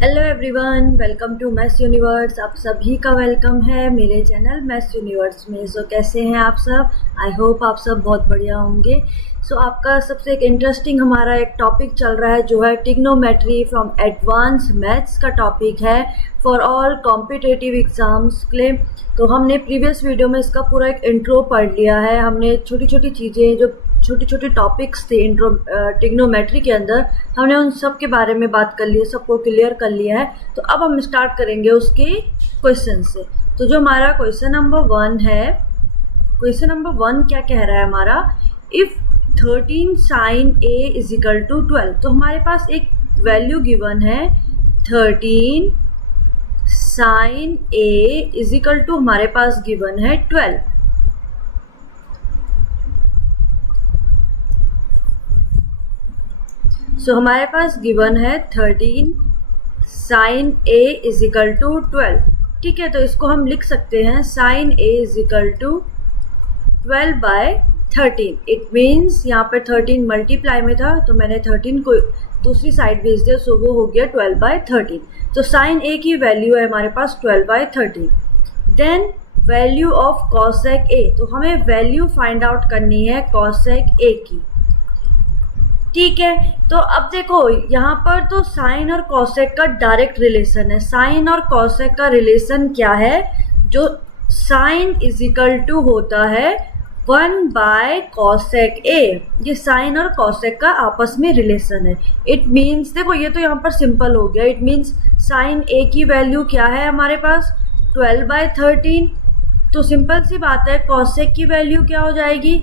Hello everyone, welcome to maths universe. आप सभी का वेलकम है मेरे चैनल मैथ्स यूनिवर्स में। सो कैसे हैं आप सब? आई होप आप सब बहुत बढ़िया होंगे। सो आपका सबसे एक इंटरेस्टिंग हमारा एक टॉपिक चल रहा है जो है ट्रिग्नोमेट्री फ्रॉम एडवांस मैथ्स का टॉपिक है फॉर ऑल कॉम्पिटिटिव एग्जाम्स के लिए। तो हमने प्रीवियस वीडियो में इसका पूरा एक इंट्रो पढ़ लिया है। हमने छोटी छोटी चीज़ें जो छोटे छोटे टॉपिक्स थे इंट्रो ट्रिग्नोमेट्री के अंदर, हमने उन सब के बारे में बात कर ली है, सबको क्लियर कर लिया है। तो अब हम स्टार्ट करेंगे उसके क्वेश्चन से। तो जो हमारा क्वेश्चन नंबर 1 है, क्वेश्चन नंबर 1 क्या कह रहा है हमारा, if 13 sin a is equal to 12। तो हमारे पास एक वैल्यू गिवन है 13 sin a is equal to हमारे पास गिवन है 12। सो हमारे पास गिवन है 13 sin a is equal to 12। ठीक है, तो इसको हम लिख सकते हैं sin a is equal to 12/13। It means यहाँ पर 13 मल्टीप्लाई में था तो मैंने 13 को दूसरी साइड भेज दिया, सो वो हो गया 12/13। तो sin a की वैल्यू है हमारे पास 12/13। Then value of cosec a, तो हमें वैल्यू फाइंड आउट करनी है cosec a की। ठीक है, तो अब देखो यहाँ पर तो साइन और कॉसेक का डायरेक्ट रिलेशन है। साइन और कॉसेक का रिलेशन क्या है, जो साइन इज इक्वल टू होता है 1/cosec a। ये साइन और कॉसेक का आपस में रिलेशन है। इट मीन्स देखो ये तो यहाँ पर सिंपल हो गया। इट मीन्स साइन a की वैल्यू क्या है हमारे पास 12/13। तो सिंपल सी बात है, कॉसेक की वैल्यू क्या हो जाएगी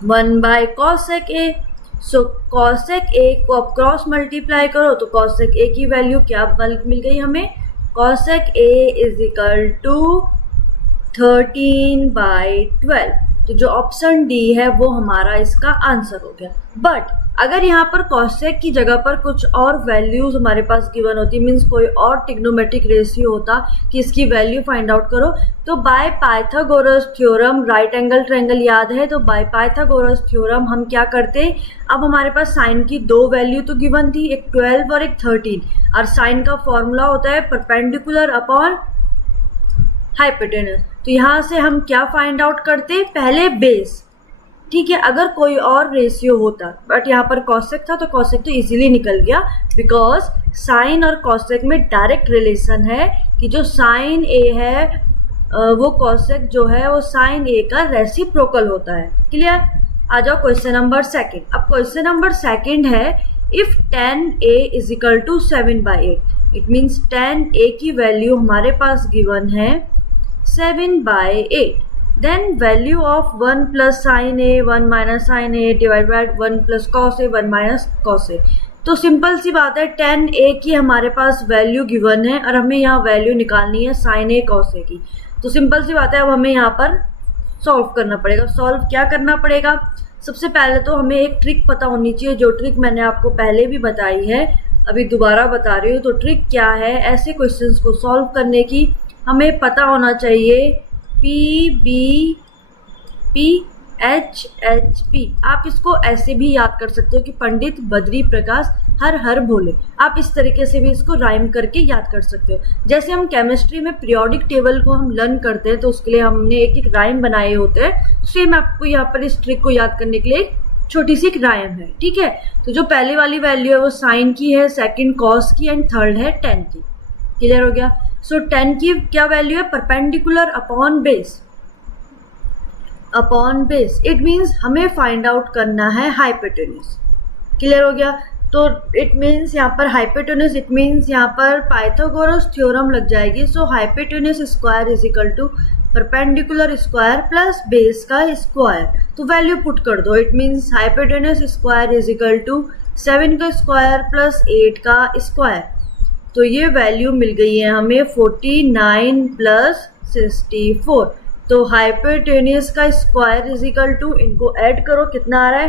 1/cosec a। So cosec a को अब क्रॉस मल्टीप्लाई करो तो cosec a की वैल्यू क्या मिल गई हमें, cosec a is equal to 13/12। तो जो ऑप्शन डी है वो हमारा इसका आंसर हो गया। बट अगर यहाँ पर cosec की जगह पर कुछ और वैल्यूज हमारे पास गिवन होती, मीन्स कोई और ट्रिग्नोमेट्रिक रेशियो होता कि इसकी वैल्यू फाइंड आउट करो, तो by Pythagoras theorem, right angle triangle याद है, तो बाय पाइथागोरस थ्योरम हम क्या करते, अब हमारे पास साइन की दो वैल्यू तो गिवन थी, एक 12 और एक 13, और साइन का फॉर्मूला होता है परपेंडिकुलर अपॉन हाइपोटेनस। तो यहाँ से हम क्या फाइंड आउट करते, पहले बेस। ठीक है, अगर कोई और रेशियो होता, बट यहाँ पर कॉसेक था तो कॉसेक तो इजीली निकल गया, बिकॉज साइन और कॉसेक में डायरेक्ट रिलेशन है कि जो साइन ए है वो कॉसेक जो है वो साइन ए का रेसिप्रोकल होता है। क्लियर? आ जाओ क्वेश्चन नंबर 2। अब क्वेश्चन नंबर 2 है, if 10a is equal to 7/8। It means 10a की वैल्यू हमारे पास गिवन है 7/8। Then value of 1 plus sin a, 1 minus sin a divided by 1 plus cos a, 1 minus cos a। तो simple सी बात है, 10a की हमारे पास वैल्यू गिवन है और हमें यहाँ वैल्यू निकालनी है sin a cos a की। तो सिंपल सी बात है, अब हमें यहाँ पर सॉल्व करना पड़ेगा। सॉल्व क्या करना पड़ेगा, सबसे पहले तो हमें एक ट्रिक पता होनी चाहिए, जो ट्रिक मैंने आपको पहले भी बताई है, अभी दोबारा बता रही हूँ। तो ट्रिक क्या है, ऐसे क्वेश्चंस को सॉल्व करने की हमें पता होना चाहिए PBPHHP। आप इसको ऐसे भी याद कर सकते हो कि पंडित बद्री प्रकाश हर हर भोले। आप इस तरीके से भी इसको राइम करके याद कर सकते हो। जैसे हम केमिस्ट्री में पीरियोडिक टेबल को हम लर्न करते हैं तो उसके लिए हमने एक एक राइम बनाए होते हैं। सेम आपको यहाँ पर इस ट्रिक को याद करने के लिए एक छोटी सी एक राइम है। ठीक है, तो जो पहले वाली वैल्यू है वो साइन की है, सेकेंड कॉस की, एंड थर्ड है 10 की। क्लियर हो गया? सो 10 की क्या वैल्यू है, perpendicular upon base. Upon base it means हमें फाइंड आउट करना है हाइपोटेन्यूज। क्लियर हो गया? तो इट मीन्स यहाँ पर हाइपोटेन्यूज, इट मीन्स यहाँ पर पाइथागोरस थ्योरम लग जाएगी। So hypotenuse square is equal to perpendicular square plus base का स्क्वायर। तो वैल्यू पुट कर दो। It means hypotenuse square is equal to 7 का स्क्वायर प्लस 8 का स्क्वायर। तो ये वैल्यू मिल गई है हमें 49 प्लस 64। तो हाइपोटेन्यूज का स्क्वायर इज इक्वल टू, इनको ऐड करो, कितना आ रहा है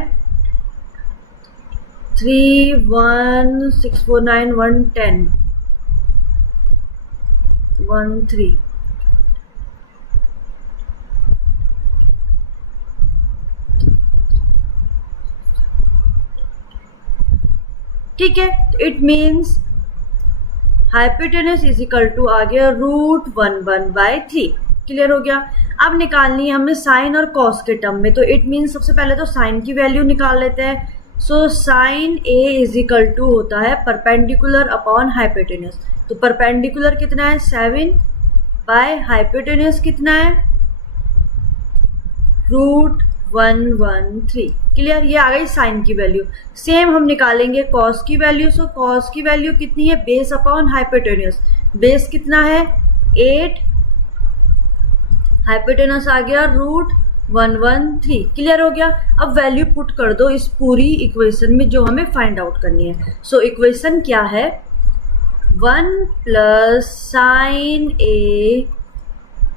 3 1 6 4 9 1 10 1 3। ठीक है, तो it means hypotenuse is equal to आ गया √11/3। क्लियर हो गया। अब निकालनी है हमें साइन और कॉस के टर्म में, तो इट मीन्स सबसे पहले तो साइन की वैल्यू निकाल लेते हैं। So sine A is equal to होता है परपेंडिकुलर अपॉन हाइपोटेनस। तो परपेंडिकुलर कितना है 7 बाय हाइपोटेनस कितना है √113। क्लियर, ये आ गई साइन की वैल्यू। सेम हम निकालेंगे कॉस की वैल्यू। सो कॉस की वैल्यू कितनी है बेस अपॉन हाइपोटेनस। बेस कितना है 8, हाइपोटेनस आ गया √113। क्लियर हो गया। अब वैल्यू पुट कर दो इस पूरी इक्वेशन में जो हमें फाइंड आउट करनी है। सो इक्वेशन क्या है 1 प्लस साइन ए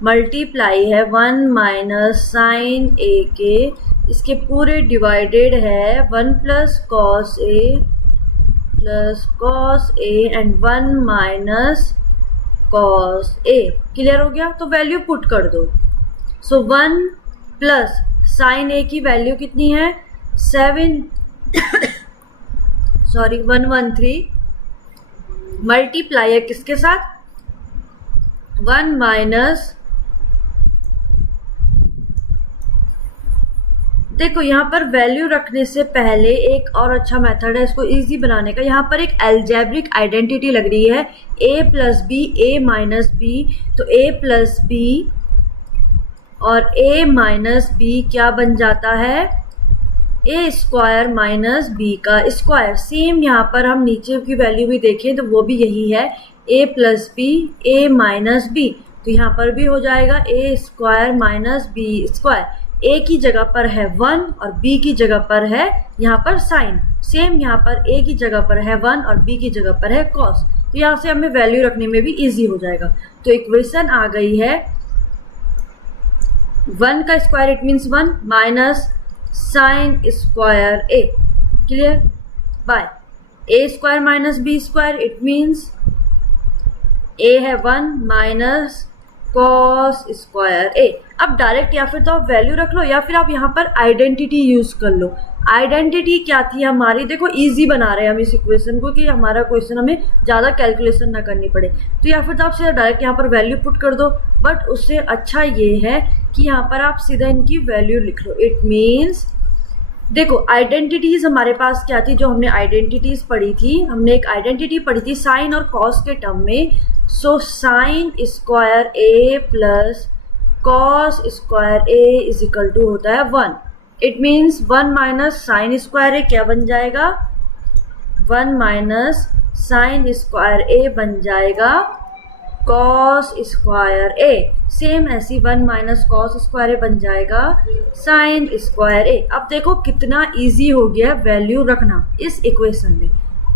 मल्टीप्लाई है 1 माइनस साइन ए के, इसके पूरे डिवाइडेड है 1 plus cos A and 1 minus cos A. Clear हो गया। तो वैल्यू पुट कर दो। सो 1 प्लस साइन ए की वैल्यू कितनी है 113 मल्टीप्लाई है किसके साथ 1 माइनस, देखो यहाँ पर वैल्यू रखने से पहले एक और अच्छा मेथड है इसको इजी बनाने का। यहाँ पर एक अलजेब्रिक आइडेंटिटी लग रही है a plus B A minus B. तो a प्लस बी और a माइनस बी क्या बन जाता है a स्क्वायर माइनस बी का स्क्वायर। सेम यहाँ पर हम नीचे की वैल्यू भी देखें तो वो भी यही है a plus B A minus B. तो यहाँ पर भी हो जाएगा a square minus B square. a की जगह पर है 1 और b की जगह पर है यहाँ पर साइन। सेम यहाँ पर a की जगह पर है 1 और b की जगह पर है कॉस। तो यहाँ से हमें वैल्यू रखने में भी इजी हो जाएगा। तो इक्वेशन आ गई है 1 का square it means 1 minus sine square a। Clear, by a square minus b square it means a है 1 माइनस कॉस स्क्वायर ए। अब डायरेक्ट या फिर तो आप वैल्यू रख लो या फिर आप यहाँ पर आइडेंटिटी यूज कर लो। आइडेंटिटी क्या थी हमारी, देखो इजी बना रहे हैं हम इस इक्वेशन को कि हमारा क्वेश्चन हमें ज़्यादा कैलकुलेशन ना करनी पड़े। तो या फिर तो आप सीधा डायरेक्ट यहाँ पर वैल्यू पुट कर दो, बट उससे अच्छा ये है कि यहाँ पर आप सीधा इनकी वैल्यू लिख लो। इट मीन्स देखो आइडेंटिटीज हमारे पास क्या थी, जो हमने आइडेंटिटीज पढ़ी थी, हमने एक आइडेंटिटी पढ़ी थी साइन और कॉस के टर्म में। So sine square A plus cos square A is equal to होता है 1। It means 1 minus sine square A क्या बन जाएगा 1 माइनस साइन स्क्वायर ए बन जाएगा कॉस स्क्वायर ए। सेम ऐसी 1 माइनस कॉस स्क्वायर ए बन जाएगा साइन स्क्वायर ए। अब देखो कितना इजी हो गया वैल्यू रखना इस इक्वेशन में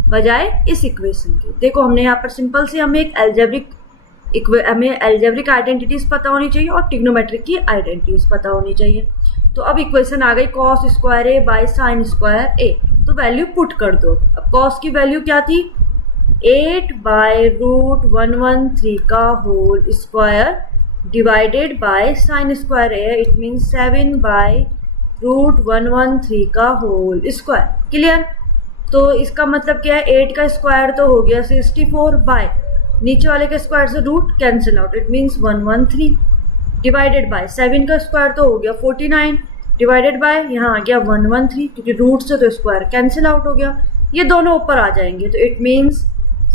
बजाय इस इक्वेशन के। देखो हमने यहाँ पर सिंपल से हमें एक एल्जेब्रिक आइडेंटिटीज पता होनी चाहिए और ट्रिग्नोमेट्रिक की आइडेंटिटीज पता होनी चाहिए। तो अब इक्वेशन आ गई cos square A by sine square A. तो वैल्यू पुट कर दो। अब कॉस की वैल्यू क्या थी 8 बाय √113 का whole square divided by sine square A it means 7 by √113 का होल स्क्वायर। क्लियर। तो इसका मतलब क्या है 8 का स्क्वायर तो हो गया 64 बाय नीचे वाले के स्क्वायर से root cancel out it means 113 divided by 7 का स्क्वायर तो हो गया 49 डिवाइडेड बाय यहाँ आ गया 113 क्योंकि रूट से तो स्क्वायर कैंसिल आउट हो गया। ये दोनों ऊपर आ जाएंगे तो it means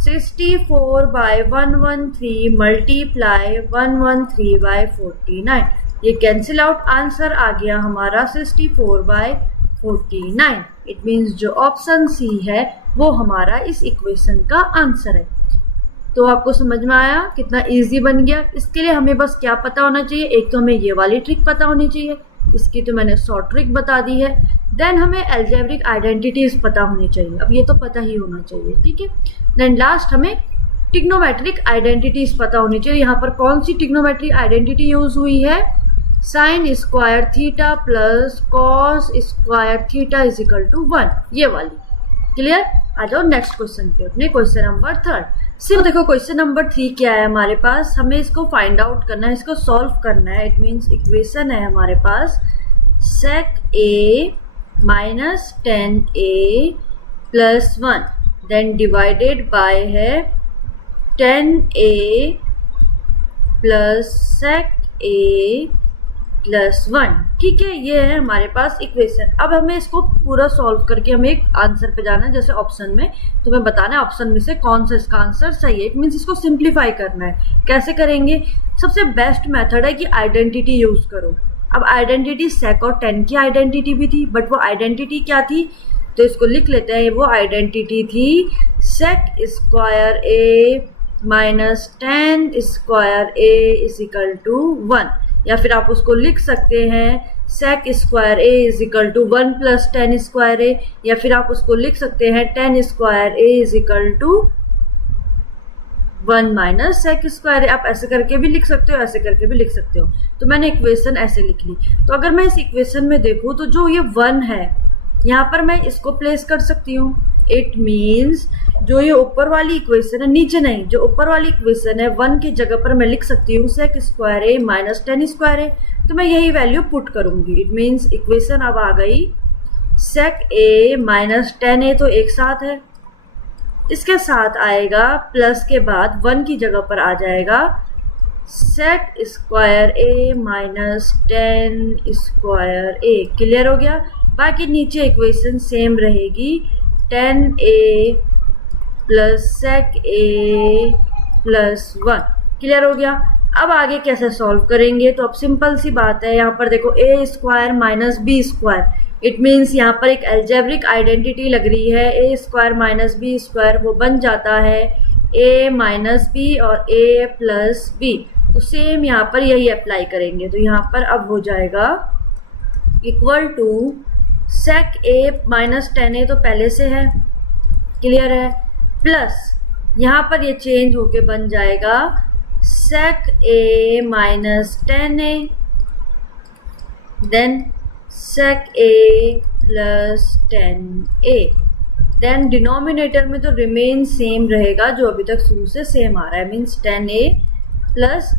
64 by 113 multiply 113 by 49। ये कैंसिल आउट आंसर आ गया हमारा 64 बाय 49। इट मीन्स जो ऑप्शन सी है वो हमारा इस इक्वेशन का आंसर है। तो आपको समझ में आया कितना इजी बन गया। इसके लिए हमें बस क्या पता होना चाहिए, एक तो हमें ये वाली ट्रिक पता होनी चाहिए, इसकी तो मैंने शॉर्ट ट्रिक बता दी है। देन हमें अलजेब्रिक आइडेंटिटीज पता होनी चाहिए, अब ये तो पता ही होना चाहिए, ठीक है। देन लास्ट हमें ट्रिग्नोमेट्रिक आइडेंटिटीज पता होनी चाहिए। यहाँ पर कौन सी ट्रिग्नोमेट्रिक आइडेंटिटी यूज हुई है sine square theta plus cos square theta is equal to 1, ये वाली। क्लियर। आ जाओ नेक्स्ट क्वेश्चन पे, अपने क्वेश्चन नंबर 3। सिर्फ देखो क्वेश्चन नंबर 3 क्या है हमारे पास, हमें इसको फाइंड आउट करना है, इसको सॉल्व करना है। इट मीन्स इक्वेशन है हमारे पास sec a minus 10a plus 1 then divided by है tan a plus sec a plus 1। ठीक है, ये है हमारे पास इक्वेशन। अब हमें इसको पूरा सॉल्व करके हमें एक आंसर पे जाना है, जैसे ऑप्शन में तुम्हें बताना है ऑप्शन में से कौन सा इसका आंसर सही है। इट मीन्स इसको सिंप्लीफाई करना है। कैसे करेंगे? सबसे बेस्ट मेथड है कि आइडेंटिटी यूज करो। अब आइडेंटिटी sec और tan की आइडेंटिटी भी थी, बट वो आइडेंटिटी क्या थी? तो इसको लिख लेते हैं। वो आइडेंटिटी थी sec square a minus tan square a is equal to 1, या फिर आप उसको लिख सकते हैं sec square a is equal to 1 plus tan square a, या फिर आप उसको लिख सकते हैं tan square a is equal to 1 minus sec square a। आप ऐसे करके भी लिख सकते हो, ऐसे करके भी लिख सकते हो। तो मैंने इक्वेशन ऐसे लिख ली। तो अगर मैं इस इक्वेशन में देखूँ तो जो ये 1 है यहाँ पर मैं इसको प्लेस कर सकती हूँ। इट मीन्स जो ये ऊपर वाली इक्वेशन है, नीचे नहीं, जो ऊपर वाली इक्वेशन है 1 की जगह पर मैं लिख सकती हूँ sec square a minus tan square a। तो मैं यही वैल्यू पुट करूंगी। इट मीन्स इक्वेशन अब आ गई sec a minus tan a, तो एक साथ है, इसके साथ आएगा प्लस के बाद 1 की जगह पर आ जाएगा sec square a minus tan square a। Clear हो गया? बाकी नीचे इक्वेशन सेम रहेगी tan a plus sec a plus 1। Clear हो गया? अब आगे कैसे सॉल्व करेंगे? तो अब सिंपल सी बात है, यहाँ पर देखो a square minus b square. It means यहाँ पर एक एल्जेब्रिक आइडेंटिटी लग रही है। a square minus b square वो बन जाता है a माइनस b और a प्लस b। तो सेम यहाँ पर यही अप्लाई करेंगे। तो यहाँ पर अब हो जाएगा equal to sec a minus tan a तो पहले से है, क्लियर है, प्लस यहाँ पर ये चेंज होके बन जाएगा sec a minus tan a, then sec a plus tan a। Then denominator में तो रिमेन सेम रहेगा जो अभी तक शुरू से सेम आ रहा है, means tan a plus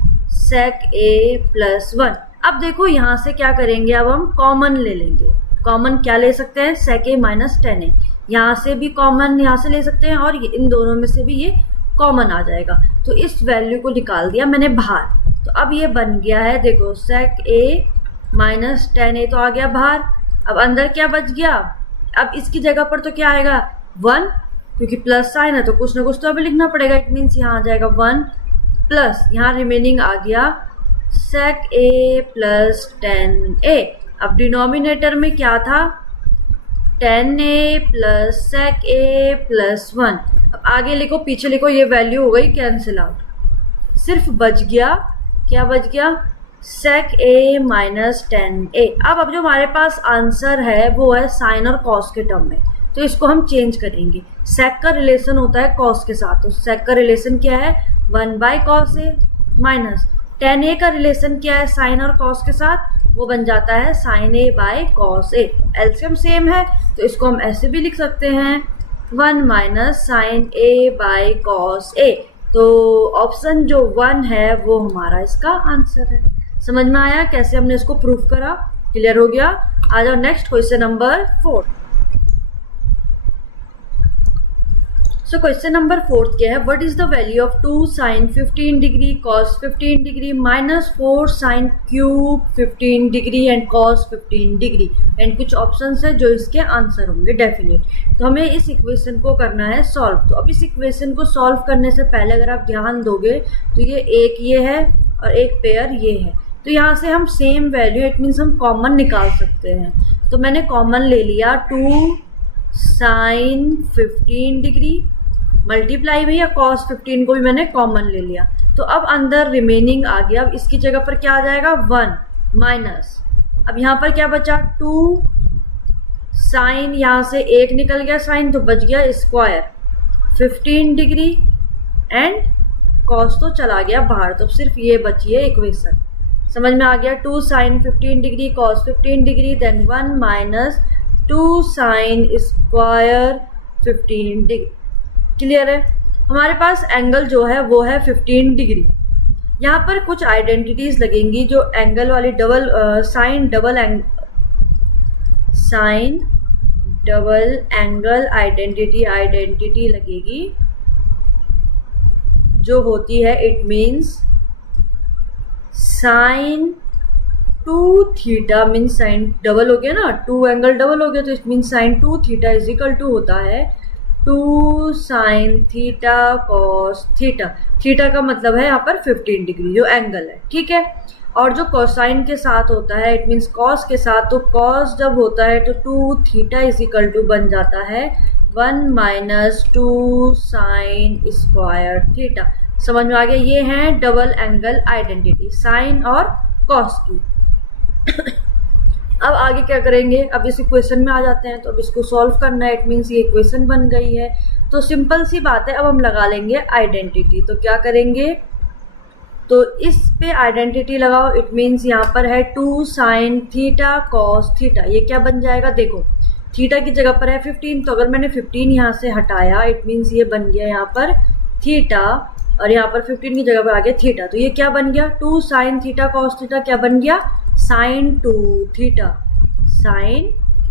sec a plus 1। अब देखो यहाँ से क्या करेंगे, अब हम कॉमन ले लेंगे। कॉमन क्या ले सकते हैं? sec a minus tan a। यहाँ से भी कॉमन यहाँ से ले सकते हैं और इन दोनों में से भी ये कॉमन आ जाएगा। तो इस वैल्यू को निकाल दिया मैंने बाहर। तो अब ये बन गया है, देखो sec a minus tan a तो आ गया बाहर। अब अंदर क्या बच गया? अब इसकी जगह पर तो क्या आएगा? 1, क्योंकि प्लस साइन है तो कुछ ना कुछ तो अभी लिखना पड़ेगा। इट मीन्स यहाँ आ जाएगा 1 प्लस यहाँ रिमेनिंग आ गया sec a plus tan a। अब डिनोमिनेटर में क्या था? tan a plus sec a plus 1। अब आगे लिखो पीछे लिखो, ये वैल्यू हो गई कैंसिल आउट। सिर्फ बच गया, क्या बच गया? sec a minus tan a। अब जो हमारे पास आंसर है वो है साइन और कॉस के टर्म में, तो इसको हम चेंज करेंगे। sec का रिलेशन होता है कॉस के साथ, तो sec का रिलेशन क्या है? 1 bye cos a minus tan a का रिलेशन क्या है साइन और कॉस के साथ? वो बन जाता है sine a by cos a। LCM same है तो इसको हम ऐसे भी लिख सकते हैं 1 minus sine a by cos a। तो ऑप्शन जो 1 है वो हमारा इसका आंसर है। समझ में आया कैसे हमने इसको प्रूफ करा? क्लियर हो गया? आ जाओ next question number 4। So question number 4 क्या है? What is the value of 2 sine 15 degree cos 15 degree minus 4 sine cube 15 degree and cos 15 degree, and कुछ ऑप्शंस है जो इसके आंसर होंगे डेफिनेट। तो हमें इस इक्वेशन को करना है सॉल्व। तो अब इस इक्वेशन को सॉल्व करने से पहले अगर आप ध्यान दोगे तो ये है और एक पेयर ये है, तो यहाँ से हम सेम वैल्यू, इट मीन्स हम कॉमन निकाल सकते हैं। तो मैंने कॉमन ले लिया 2 साइन 15 डिग्री मल्टीप्लाई भैया कॉस 15 को भी मैंने कॉमन ले लिया। तो अब अंदर रिमेनिंग आ गया। अब इसकी जगह पर क्या आ जाएगा? 1 माइनस, अब यहाँ पर क्या बचा? 2 साइन, यहाँ से 1 निकल गया साइन तो बच गया स्क्वायर 15 डिग्री एंड कॉस तो चला गया बाहर, तो सिर्फ ये बची है इक्वेशन। समझ में आ गया? 2 sine 15 degree cos 15 degree then 1 minus 2 sine square 15 degree. Clear है? हमारे पास एंगल जो है वो है 15 डिग्री। यहाँ पर कुछ आइडेंटिटीज लगेंगी जो एंगल वाली साइन डबल एंगल आइडेंटिटी लगेगी जो होती है, it means sine 2 theta means sine double हो गया ना, 2 एंगल डबल हो गया तो it means sine 2 theta is equal to होता है 2 sine theta cos theta. Theta का मतलब है यहाँ पर 15 डिग्री जो एंगल है, ठीक है। और जो कोसाइन के साथ होता है इट मीन्स कॉस के साथ, तो कॉस जब होता है तो 2 थीटा इज इक्वल टू बन जाता है 1 माइनस 2 साइन स्क्वायर थीटा। समझ में आ गया? ये है डबल एंगल आइडेंटिटी साइन और कॉस की। अब आगे क्या करेंगे, अब इस इक्वेशन में आ जाते हैं, तो अब इसको सॉल्व करना है, इट मीन्स ये इक्वेशन बन गई है। तो सिंपल सी बात है, अब हम लगा लेंगे आइडेंटिटी। तो क्या करेंगे, तो इस पे आइडेंटिटी लगाओ, इट मीन्स यहाँ पर है 2 साइन थीटा कॉस थीटा। ये क्या बन जाएगा, देखो थीटा की जगह पर है 15, तो अगर मैंने 15 यहाँ से हटाया इट मीन्स ये बन गया यहाँ पर थीटा, और यहाँ पर 15 की जगह पर आ गया थीटा। तो ये क्या बन गया, 2 साइन थीटा कॉस थीटा क्या बन गया, साइन 2 थीटा, साइन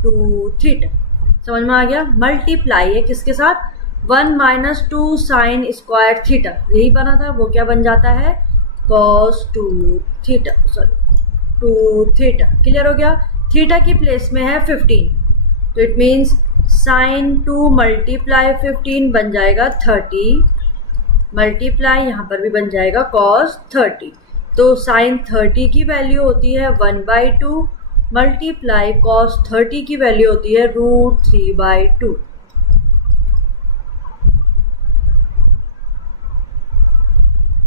2 थीटा। समझ में आ गया? मल्टीप्लाई है किसके साथ, 1 माइनस 2 साइन स्क्वायर थीटा, यही बना था, वो क्या बन जाता है cos 2 theta, sorry 2 theta. Clear हो गया? थीटा की प्लेस में है 15, तो इट मीन्स साइन 2 मल्टीप्लाई 15 बन जाएगा 30, मल्टीप्लाई यहाँ पर भी बन जाएगा कॉस 30। तो साइन 30 की वैल्यू होती है 1/2 मल्टीप्लाई कॉस 30 की वैल्यू होती है √3/2।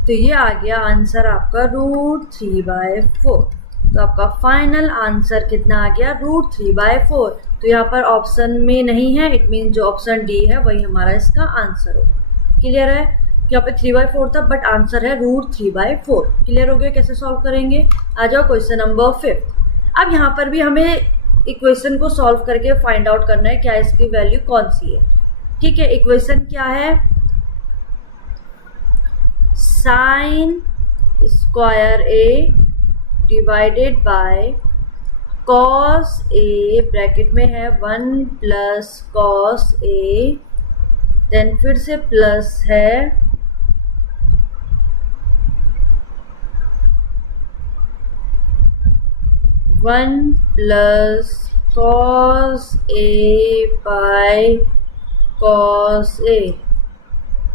तो ये आ गया आंसर आपका √3/4। तो आपका फाइनल आंसर कितना आ गया, √3/4। तो यहाँ पर ऑप्शन में नहीं है, इट मीन जो ऑप्शन डी है वही हमारा इसका आंसर होगा। क्लियर है? यहाँ पे 3/4 था बट आंसर है √3/4। क्लियर हो गया? कैसे सॉल्व करेंगे, आ जाओ क्वेश्चन नंबर 5। अब यहाँ पर भी हमें इक्वेशन को सॉल्व करके फाइंड आउट करना है क्या इसकी वैल्यू कौन सी है। ठीक है, इक्वेशन क्या है, sine square A divided by cos A, bracket में है 1 प्लस कॉस ए, देन फिर से प्लस है 1 plus cos A by cos A.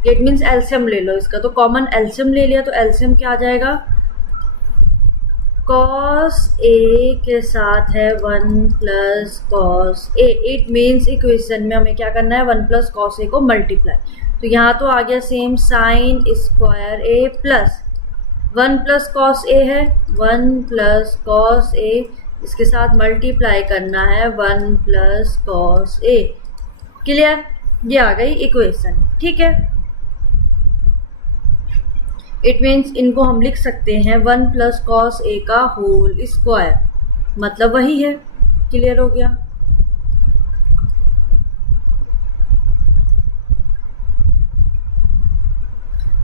It means LCM ले लो इसका, तो कॉमन एलसीएम ले लिया, तो एलसीएम क्या आ जाएगा, कॉस ए के साथ है 1 plus cos A. It means equation में हमें क्या करना है, 1 प्लस कॉस ए को मल्टीप्लाई। तो यहाँ तो आ गया same sign square A plus 1 plus cos A है, 1 प्लस कॉस ए, इसके साथ मल्टीप्लाई करना है 1 प्लस कॉस ए। क्लियर? ये आ गई इक्वेशन। ठीक है, इट मीन्स इनको हम लिख सकते हैं 1 प्लस कॉस ए का होल स्क्वायर, मतलब वही है। क्लियर हो गया?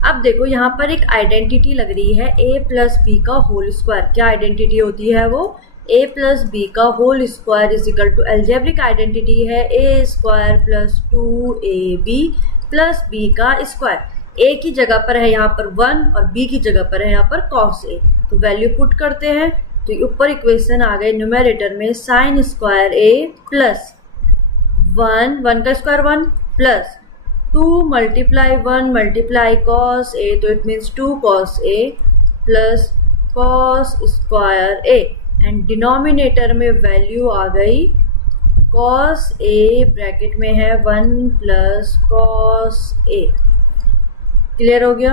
अब देखो यहाँ पर एक आइडेंटिटी लग रही है a प्लस बी का होल स्क्वायर। क्या आइडेंटिटी होती है वो, a प्लस बी का whole square is equal to, algebraic identity है a square plus 2ab plus b का स्क्वायर। a की जगह पर है यहाँ पर 1 और b की जगह पर है यहाँ पर cos a, तो वैल्यू पुट करते हैं। तो ऊपर इक्वेशन आ गए न्यूमेरेटर में साइन स्क्वायर a प्लस 1 का square 1 plus 2 multiply 1 multiply cos A, तो it means 2 cos A plus cos square A, and denominator में वैल्यू आ गई कॉस ए, ब्रैकेट में है 1 प्लस कॉस ए। क्लियर हो गया?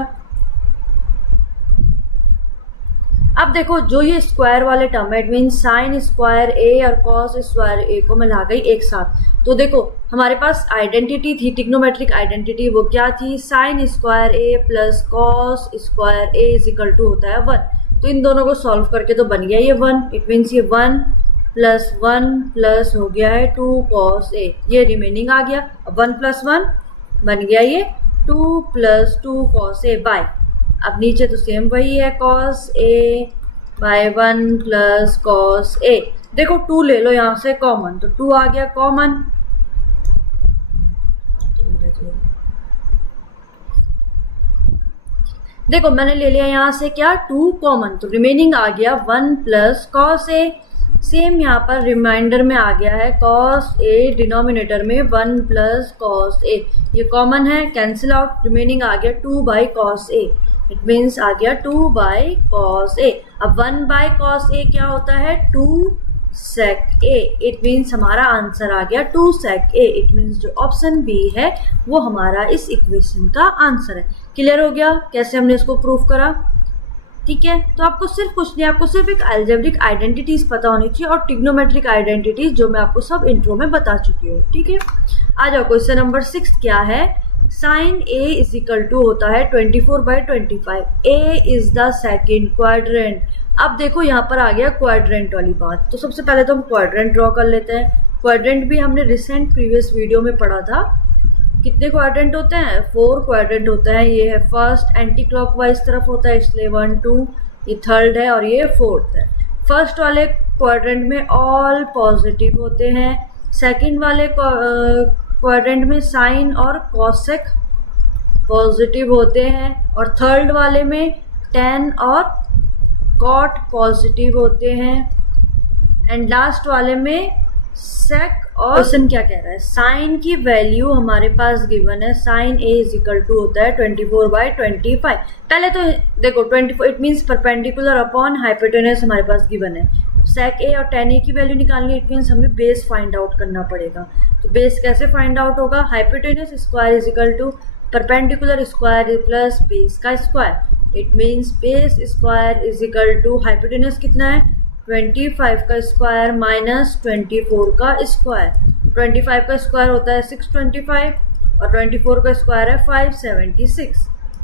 अब देखो जो ये स्क्वायर वाले टर्म है, इट मीन साइन स्क्वायर ए और कॉस स्क्वायर ए को मिला गई एक साथ। तो देखो हमारे पास आइडेंटिटी थी, ट्रिग्नोमेट्रिक आइडेंटिटी, वो क्या थी, sine square A plus cos square A is equal to होता है 1। तो इन दोनों को सॉल्व करके तो बन गया ये 1, इट मीन्स ये 1 प्लस हो गया है 2 कॉस ए, ये रिमेनिंग आ गया। अब 1 प्लस 1 बन गया ये 2 प्लस 2 कॉस ए बाय, अब नीचे तो सेम वही है cos A bye 1 plus cos A. देखो 2 ले लो यहाँ से कॉमन, तो 2 आ गया कॉमन, देखो मैंने ले लिया यहाँ से क्या 2 कॉमन, तो रिमेनिंग आ गया 1 प्लस कॉस ए। सेम यहाँ पर रिमाइंडर में आ गया है कॉस ए, डिनोमिनेटर में 1 प्लस कॉस ए, ये कॉमन है, कैंसिल आउट, रिमेनिंग आ गया 2 by cos A. It means आ गया 2 बाई कॉस ए। अब 1 बाई कॉस ए क्या होता है 2 सेक ए। इट मीन्स हमारा आंसर आ गया 2 सेक ए। इट मीन्स जो ऑप्शन बी है वो हमारा इस इक्वेशन का आंसर है। क्लियर हो गया कैसे हमने इसको प्रूव करा? ठीक है, तो आपको सिर्फ कुछ नहीं, आपको सिर्फ एक अलजेब्रिक आइडेंटिटीज पता होनी चाहिए और ट्रिग्नोमेट्रिक आइडेंटिटीज जो मैं आपको सब इंट्रो में बता चुकी हूँ। ठीक है, आ जाओ क्वेश्चन नंबर 6 क्या है। Sine A is equal to होता है 24/25। A is the second quadrant. अब देखो यहाँ पर आ गया क्वाड्रेंट वाली बात, तो सबसे पहले तो हम क्वाड्रेंट ड्रॉ कर लेते हैं। क्वाड्रेंट भी हमने रिसेंट प्रीवियस वीडियो में पढ़ा था। कितने क्वाड्रेंट होते हैं? 4 क्वाड्रेंट होते हैं। ये है फर्स्ट, एंटी क्लॉकवाइज तरफ होता है इसलिए 1 2, ये थर्ड है और ये फोर्थ है। फर्स्ट वाले क्वाड्रेंट में ऑल पॉजिटिव होते हैं, सेकंड वाले क्वाड्रेंट में साइन और कॉसेक पॉजिटिव होते हैं, और थर्ड वाले में टेन और कॉट पॉजिटिव होते हैं, एंड लास्ट वाले में सेक। और क्वेश्चन क्या कह रहा है? साइन की वैल्यू हमारे पास गिवन है, sine A is equal to होता है 24/25। पहले तो देखो 24 it means perpendicular upon hypotenuse हमारे पास गिवन है। सेक ए और टेन ए की वैल्यू निकालनी, इट मीन्स हमें बेस फाइंड आउट करना पड़ेगा। तो बेस कैसे फाइंड आउट होगा? Hypotenuse square is equal to perpendicular square plus base का square. It means base square is equal to hypotenuse कितना है 25 का स्क्वायर माइनस 24 का स्क्वायर। 25 का स्क्वायर होता है 625 और 24 का स्क्वायर है 576।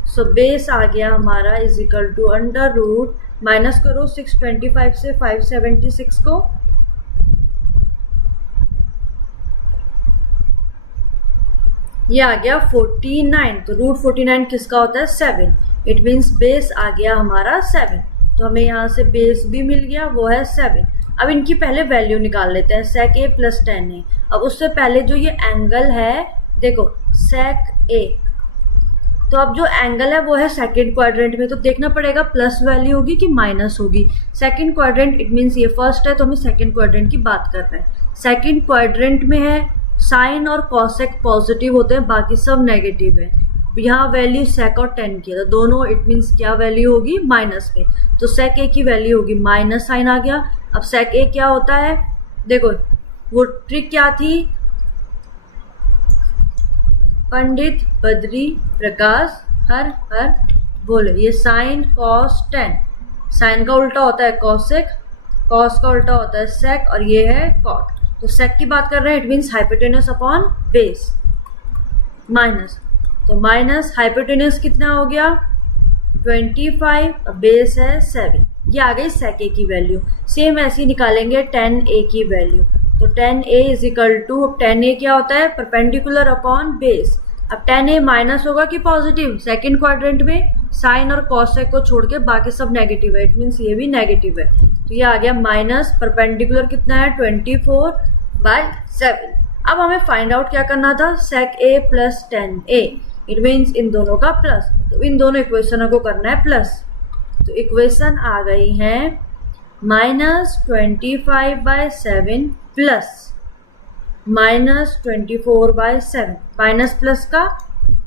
सो बेस आ गया हमारा is equal to under root, minus करो 625 से 576 को, ये आ गया 49। तो रूट 49 किसका होता है 7। इट मीन्स बेस आ गया हमारा 7। तो हमें यहाँ से बेस भी मिल गया, वो है 7। अब इनकी पहले वैल्यू निकाल लेते हैं, सेक ए प्लस टेन ए। अब उससे पहले जो ये एंगल है देखो सेक ए, तो अब जो एंगल है वो है सेकंड क्वाड्रेंट में, तो देखना पड़ेगा प्लस वैल्यू होगी कि माइनस होगी। सेकंड क्वाड्रेंट इट मीन्स ये फर्स्ट है, तो हमें सेकंड क्वाड्रेंट की बात कर रहे हैं। सेकंड क्वाड्रेंट में है साइन और कॉसेक पॉजिटिव होते हैं, बाकी सब नेगेटिव है। यहाँ वैल्यू सेक और टेन की है, तो दोनों इट मीन्स क्या वैल्यू होगी माइनस में, तो सेक ए की वैल्यू होगी माइनस साइन आ गया। अब सेक ए क्या होता है देखो, वो ट्रिक क्या थी, पंडित बद्री प्रकाश हर हर बोले, ये साइन कॉस टेन, साइन का उल्टा होता है कॉसेक, कॉस का उल्टा होता है सेक, और ये है कॉट। तो सेक की बात कर रहे हैं, it means hypotenuse upon base minus, तो माइनस हाइपोटेनस कितना हो गया 25, बेस है 7। ये आ गई सेक ए की वैल्यू। सेम ऐसे ही निकालेंगे टेन ए की वैल्यू, तो tan a is equal to, अब टेन ए क्या होता है परपेंडिकुलर अपॉन बेस। अब टेन ए माइनस होगा कि पॉजिटिव, सेकंड क्वाड्रेंट में साइन और कॉसेक को छोड़ के बाकी सब नेगेटिव है, इट मीन्स ये भी नेगेटिव है। तो ये आ गया माइनस परपेंडिकुलर कितना है 24/7। अब हमें फाइंड आउट क्या करना था, sec A plus tan A, it means इन दोनों का प्लस, तो इन दोनों इक्वेशनों को करना है प्लस। तो इक्वेशन आ गई है -25/7 प्लस -24/7, माइनस प्लस का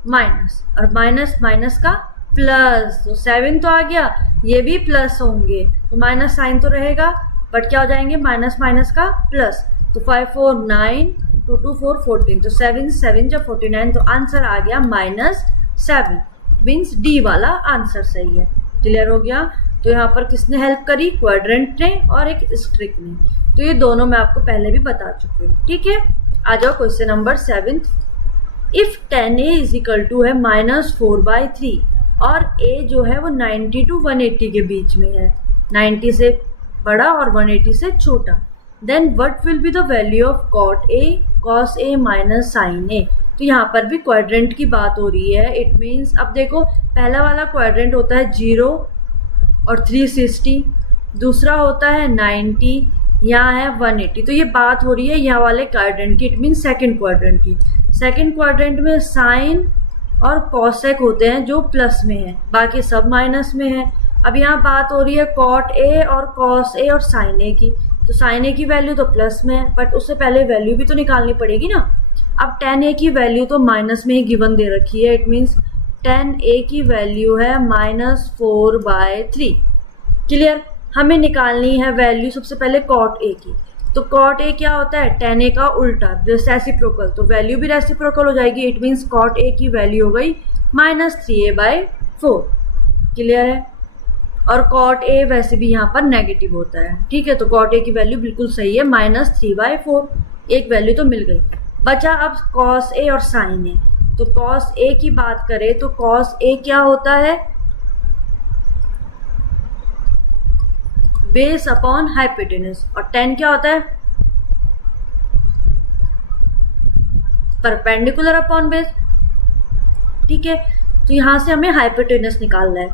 माइनस और माइनस माइनस का प्लस, तो 7 तो आ गया, ये भी प्लस होंगे, तो माइनस साइन तो रहेगा बट क्या हो जाएंगे माइनस माइनस का प्लस। तो 5 4 9 2 2 4 14, तो 7 7 जब 49, तो आंसर आ गया -7, मीन्स डी वाला आंसर सही है। क्लियर हो गया? तो यहाँ पर किसने हेल्प करी, क्वाड्रेंट ने और एक स्ट्रिक ने, तो ये दोनों मैं आपको पहले भी बता चुकी हूँ। ठीक है, आ जाओ question number 7। If 10a is equal to है -4/3 और a जो है वो 90 to 180 के बीच में है, 90 से बड़ा और 180 से छोटा, then what will be the value of cot a cos a minus sin a। तो यहाँ पर भी क्वाड्रेंट की बात हो रही है, इट मीन्स अब देखो पहला वाला क्वाड्रेंट होता है 0 और 360, दूसरा होता है 90, यहाँ है 180, तो ये बात हो रही है यहाँ वाले क्वाड्रेंट की, इट मीन्स सेकंड क्वाड्रेंट की। सेकंड क्वाड्रेंट में साइन और कॉसेक होते हैं जो प्लस में है, बाकी सब माइनस में है। अब यहाँ बात हो रही है कॉट ए और कॉस ए और साइन ए की, तो साइन ए की वैल्यू तो प्लस में है, बट उससे पहले वैल्यू भी तो निकालनी पड़ेगी ना। अब टेन ए की वैल्यू तो माइनस में ही गिवन दे रखी है, इट मीन्स टेन ए की वैल्यू है -4/3। क्लियर। हमें निकालनी है वैल्यू सबसे पहले कॉट ए की, तो कॉट ए क्या होता है, टेन ए का उल्टा रेसिप्रोकल, तो वैल्यू भी रेसिप्रोकल हो जाएगी, इट मीन्स कॉट ए की वैल्यू हो गई -3a/4। क्लियर है। और कॉट ए वैसे भी यहाँ पर नेगेटिव होता है, ठीक है, तो कॉट ए की वैल्यू बिल्कुल सही है -3/4, एक वैल्यू तो मिल गई। बचा अब कॉस ए और साइन ए, तो कॉस ए की बात करें तो कॉस ए क्या होता है, बेस अपॉन हाइपोटेनस, और टेन क्या होता है, परपेंडिकुलर अपॉन बेस। ठीक है, तो यहां से हमें हाइपोटेनस निकालना है,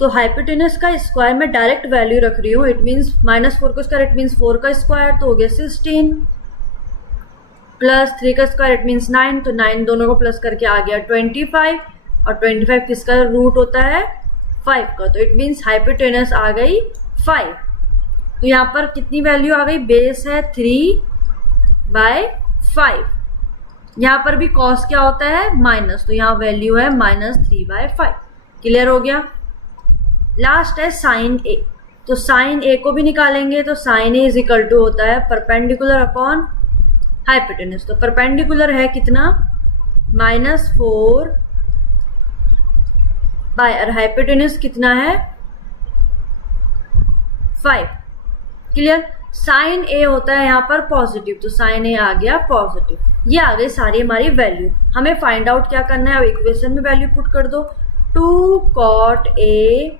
तो हाइपोटेनस का स्क्वायर में डायरेक्ट वैल्यू रख रही हूँ, इट मीन्स -4 का स्क्वायर, इट मीन्स 4 का स्क्वायर, तो हो गया 16 प्लस 3 का स्क्वायर, इट मीन्स 9, तो 9 दोनों को प्लस करके आ गया 25, और 25 किसका रूट होता है, 5 का, तो इट मीन्स हाइपोटेनस आ गई 5। तो यहाँ पर कितनी वैल्यू आ गई, बेस है 3/5। यहाँ पर भी कॉस क्या होता है, माइनस, तो यहाँ वैल्यू है -3/5। क्लियर हो गया। लास्ट है साइन ए, तो साइन ए को भी निकालेंगे, तो sine A is equal to होता है परपेंडिकुलर अपॉन हाइपोटेनस, तो परपेंडिकुलर है कितना, -4 और हाइपोटेनस कितना है 5। क्लियर। साइन ए होता है यहाँ पर पॉजिटिव, तो साइन ए आ गया पॉजिटिव। ये आ गई सारी हमारी वैल्यू। हमें फाइंड आउट क्या करना है, अब इक्वेशन में वैल्यू पुट कर दो, 2 cot A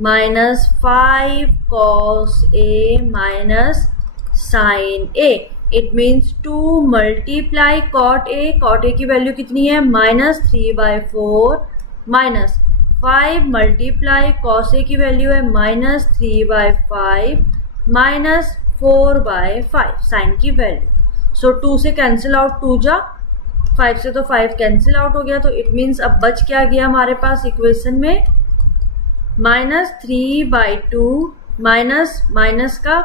-5 cos A minus sin A, it means 2 multiply cot A, cot A की वैल्यू कितनी है -3/4 माइनस 5 मल्टीप्लाई cos A की वैल्यू है -3/5 माइनस 4/5 साइन की वैल्यू। सो 2 से कैंसिल आउट, 2 जा 5 से तो 5 कैंसिल आउट हो गया, तो इट मीन्स अब बच क्या गया हमारे पास इक्वेशन में -3/2 माइनस का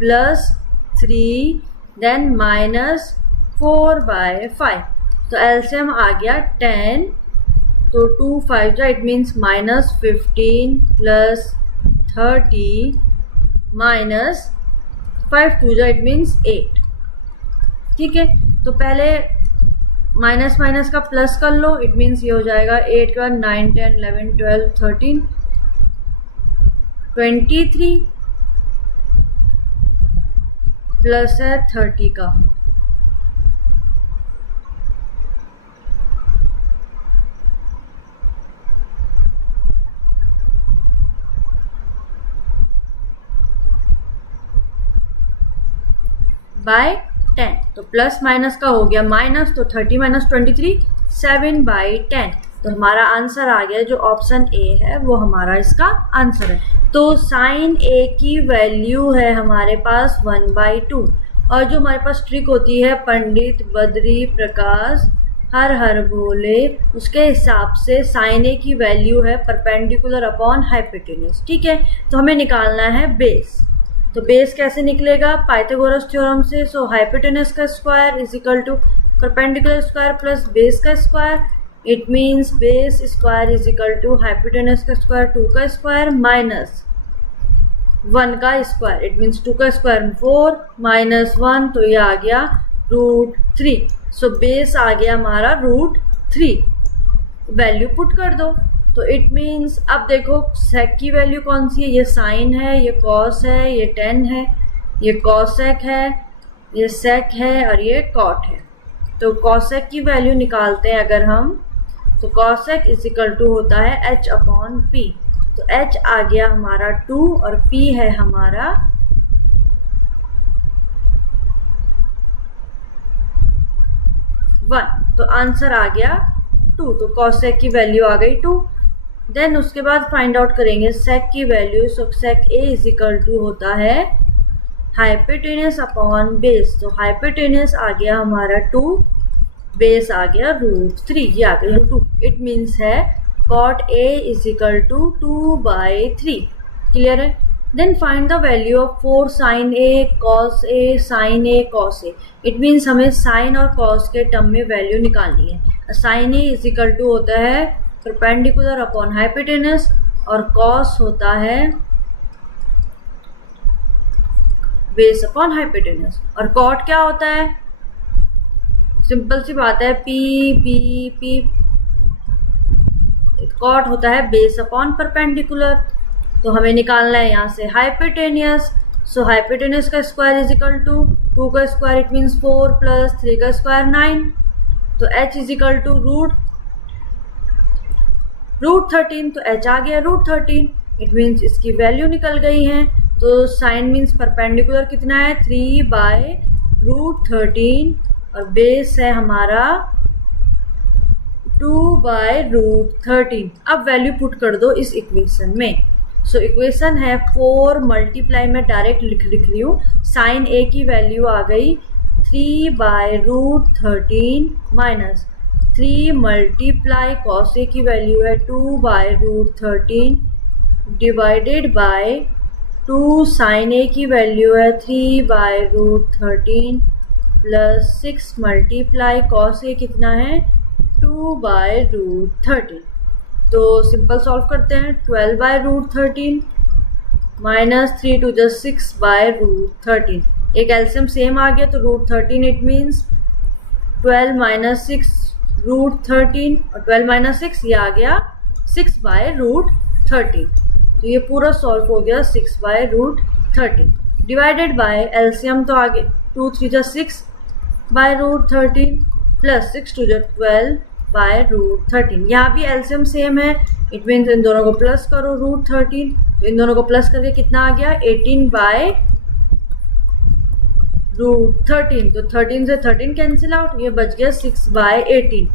+3 देन -4/5, तो एलसीएम आ गया 10, तो 2 5 जा इट मीन्स -15 + 30 -5 2 जा इट मीन्स 8। ठीक है, तो पहले माइनस का प्लस कर लो, इट मीन्स ये हो जाएगा 8 के बाद 9 10 11 12 13 23 प्लस है 30 का, बाय 10, तो प्लस माइनस का हो गया माइनस, तो 30 - 23 7/10, तो हमारा आंसर आ गया जो ऑप्शन ए है वो हमारा इसका आंसर है। तो साइन ए की वैल्यू है हमारे पास 1/2, और जो हमारे पास ट्रिक होती है पंडित बद्री प्रकाश हर हर भोले, उसके हिसाब से साइन ए की वैल्यू है परपेंडिकुलर अपॉन हाइपोटेन्यूज। ठीक है, तो हमें निकालना है बेस, तो बेस कैसे निकलेगा, पाइथागोरस थ्योरम से। सो हाइपोटेनस का square is equal to perpendicular square plus base का square, it means base square is equal to hypotenuse का स्क्वायर 2 का स्क्वायर माइनस 1 का स्क्वायर, इट मीन्स 2 का स्क्वायर 4 -1, तो ये आ गया √3। सो बेस आ गया हमारा √3, वैल्यू पुट कर दो, तो इट मीन्स अब देखो सेक की वैल्यू कौन सी है, ये साइन है, ये कॉस है, ये टेन है, ये कॉसेक है, ये सेक है और ये कॉट है। तो कॉसेक की वैल्यू निकालते हैं अगर हम, तो कॉसेक इज इक्वल टू होता है h/p, तो h आ गया हमारा 2 और p है हमारा 1, तो आंसर आ गया 2, तो कॉसेक की वैल्यू आ गई 2। देन उसके बाद फाइंड आउट करेंगे सेक की वैल्यू, so sec a is equal to होता है हाइपोटेनस अपॉन बेस, तो हाइपोटेनस आ गया हमारा 2, बेस आ गया √3, ये आ गया 2. इट मीन्स है cot A is equal to 2/3. Clear है? Then find the value of 4 sin A cos A sin A cos A. It means हमें साइन और कॉस के टर्म में वैल्यू निकालनी है. Sine A is equal to होता है परपेंडिकुलर अपॉन हाइपोटेनस और कॉस होता है बेस अपॉन हाइपोटेनस. और कॉट क्या होता है? सिंपल सी बात है, पी. कॉट होता है बेस अपॉन परपेंडिकुलर. तो हमें निकालना है यहाँ से हाइपोटेनियस. सो हाइपोटेनस का स्क्वायर इज इक्वल टू 2 का स्क्वायर, इट मीन्स 4 प्लस 3 का स्क्वायर 9. तो h इज इक्वल टू √13. तो h आ गया √13. इट मीन्स इसकी वैल्यू निकल गई है. तो साइन मीन्स परपेंडिकुलर कितना है 3/√13 और बेस है हमारा 2/√13. अब वैल्यू पुट कर दो इस इक्वेशन में. सो इक्वेशन है 4 मल्टीप्लाई में डायरेक्ट लिख रही हूँ. साइन ए की वैल्यू आ गई 3/√13 माइनस 3 मल्टीप्लाई कॉस ए की वैल्यू है 2/√13 डिवाइडेड बाय 2 साइन ए की वैल्यू है 3/√13 प्लस 6 मल्टीप्लाई कॉस ए कितना है 2/√13. तो सिंपल सॉल्व करते हैं. 12/√13 माइनस 3 2 just 6/√13. एक एलसीएम सेम आ गया तो √13 इट मीन्स 12 माइनस 6 √13 और 12 माइनस 6 ये आ गया 6/√13. तो ये पूरा सॉल्व हो गया 6/√13 डिवाइडेड बाय एलसीएम तो आगे 2 3 just 6/√13 प्लस 6 2 just 12/√13. यहाँ भी एलसीएम सेम है. इट मीन्स इन दोनों को प्लस करो √13. तो इन दोनों को प्लस करके कितना आ गया 18/√13. तो 13 से 13 कैंसिल आउट, ये बच गया 6/18.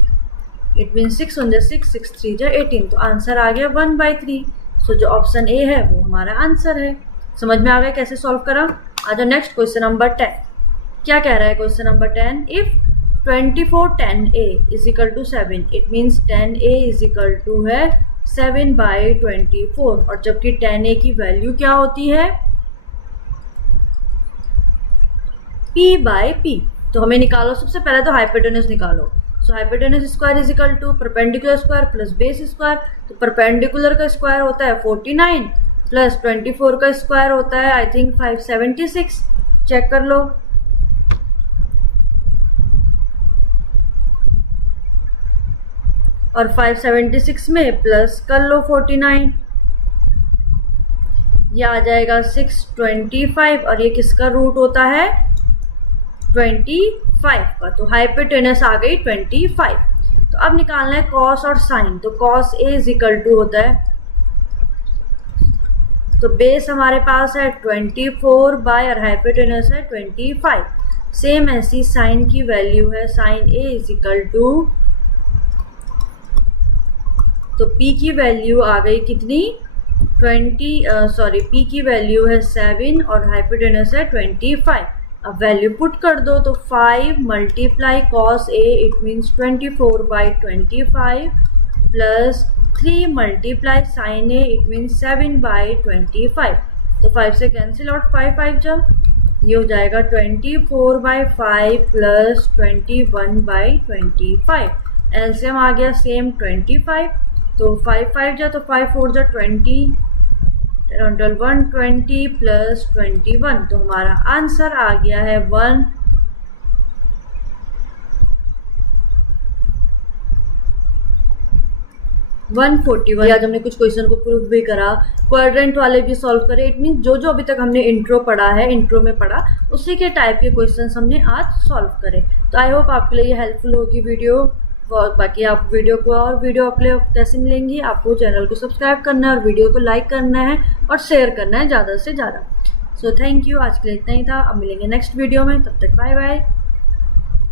It means 6 1 6 6 3 18. तो आंसर आ गया 1/3. सो जो ऑप्शन ए है वो हमारा आंसर है. समझ में आ गया कैसे सॉल्व करा? आ जाओ नेक्स्ट क्वेश्चन नंबर 10. क्या कह रहा है question number 10? If 24 10a is equal to 7, it means 10a is equal to है 7/24. और जबकि 10a की वैल्यू क्या होती है p/p. तो हमें निकालो सबसे पहले तो हाइपोटेनस निकालो. So hypotenuse square is equal to perpendicular square plus base square. तो परपेंडिकुलर का स्क्वायर होता है 49 प्लस 24 का स्क्वायर होता है आई थिंक 576. चेक कर लो. और 576 में प्लस कर लो 49, ये आ जाएगा 625. और ये किसका रूट होता है 25 का. तो हाइपोटेनस आ गई 25. तो अब निकालना है कॉस और साइन. तो cos a is equal to होता है, तो बेस हमारे पास है 24 बाय और हाइपोटेनस है 25. सेम ऐसी साइन की वैल्यू है sine A is equal to, तो P की वैल्यू आ गई कितनी P की वैल्यू है 7 और हाइपोटेनस है 25. अब वैल्यू पुट कर दो. तो 5 multiply cos A it means 24/25 plus 3 multiply sine a it means 7/25. तो 5 से कैंसिल आउट 5 जा, ये हो जाएगा 24/5 प्लस 21/25. एलसीएम आ गया सेम 25. तो 5 जा तो 5 4 जा 20, 120 प्लस 21. तो हमारा आंसर आ गया है 141. आज हमने कुछ क्वेश्चन को प्रूव भी करा, क्वाड्रेंट वाले भी सॉल्व करे. इट मीन्स जो जो अभी तक हमने इंट्रो पढ़ा है, इंट्रो में पढ़ा उसी के टाइप के क्वेश्चंस हमने आज सॉल्व करे. तो आई होप आपके लिए ये हेल्पफुल होगी वीडियो. बाकी आप वीडियो को और वीडियो अपलोड कैसे मिलेंगी, आपको चैनल को सब्सक्राइब करना है और वीडियो को लाइक करना है और शेयर करना है ज़्यादा से ज़्यादा. So thank you. आज के लिए इतना ही था. अब मिलेंगे नेक्स्ट वीडियो में. तब तक बाय बाय.